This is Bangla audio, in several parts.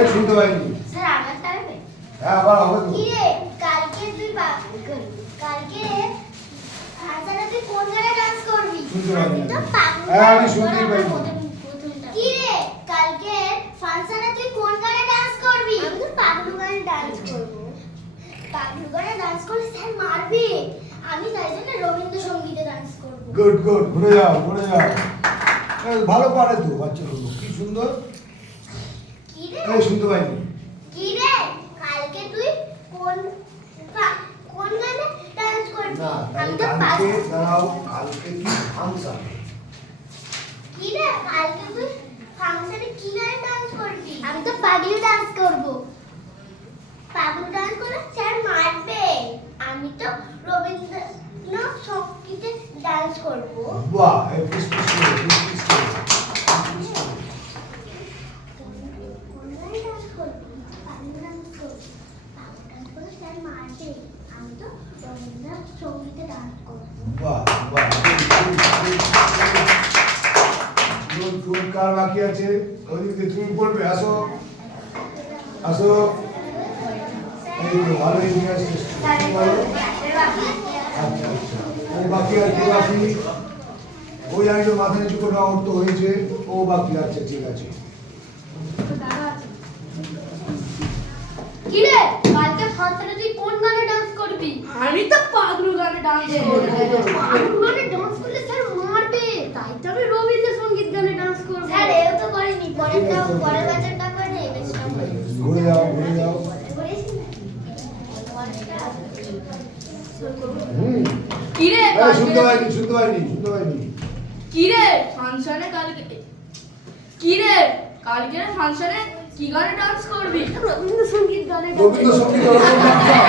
আমি শুনতে পাইনি। স্যার হ্যাঁ আবার হবে তো। কি রে? কালকে তুই কালকে হাসানা তুই কোন গানে ডান্স করবি? শুনতে পাইনি। তো হ্যাঁ, আমি গান পাইনি। কি রে? কালকে ফাংশনে তুই কোন গানে ডান্স করবি? আমি তো পাগলু গানে ডান্স করব। পাগলু গানে ডান্স করলে স্যার মারবে। আমি তাই জন্য রবীন্দ্রসঙ্গীতে ডান্স করব। গুড গুড ঘুরে যাও ঘুরে যাও। ভালো পারে তো বাচ্চাগুলো। কি সুন্দর। এই শুনতে পাইনি। কি রে? কালকে তুই কোন কোন গানে ডান্স করবি? আমি তো পাগলু দাঁড়াও কালকে কি ফাংশন কি রে? কালকে তুই ফাংশনে কি গানে ডান্স করবি? আমি তো পাগলু ডান্স করব। পাগলু ডান্স করলে স্যার মারবে। আমি তো রবীন্দ্র সঙ্গীতে ডান্স করব। বাহ এই পিস পিস করে পিস পিস করে পিস পিস করে। কোন গানে ডান্স করবি পাগলু ডান্স করব পাগলু ডান্স করলে স্যার মারবে আমি সঙ্গীতে বাহ বাহ গুড কার বাকি আছে ওইদিকে তুমি বলবে আসো আসো ভালোই নিয়ে আচ্ছা আচ্ছা ও বাকি আর কে বাকি ওই আমি তো মাথা নিচু করে হয়েছে ও বাকি আছে ঠিক আছে কি রে কালকে ফাংশনে তুই কোন গানে ডান্স করবি আমি তো পাগলু গানে ডান্স করব। পাগলু গানে ডান্স করলে স্যার মারবে। তাই তো আমি রবীন্দ্র রবীন্দ্রসঙ্গীত গানে ডান্স করব। স্যার এও তো করেনি। পরেরটা পরের বছরটা করে নেই বেশটা করে ঘুরে যাও ঘুরে যাও। করেছি না? হুম। কি রে আরে শুনতে পাইনি শুনতে পাইনি শুনতে পাইনি। কি রে ফাংশনে কালকে কি রে কালকে ফাংশনে কি গানে ডান্স করবি? রবীন্দ্রসঙ্গীত গানে রবীন্দ্রসঙ্গীত ওরকম ডাক্তার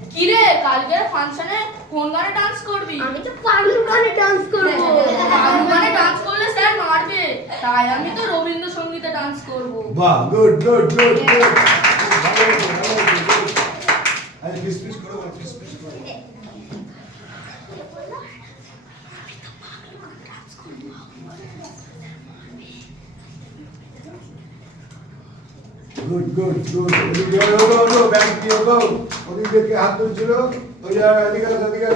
কি রে কালকে ফাংশনে কোন গানে ডান্স করবি? আমি তো পাগলু গানে ডান্স করব। পাগলু গানে ডান্স করলে স্যার মারবে। তাই আমি তো রবীন্দ্রসঙ্গীতে ডান্স করব। বাহ গুড গুড গুড. আরে পিস করে পিস করে। গুড গুড গুড ওদিকে গো গো ব্যাংক দিয়ে গো ওদিকে হাত তুলছিল ওই জায়গায় এদিকে এদিকে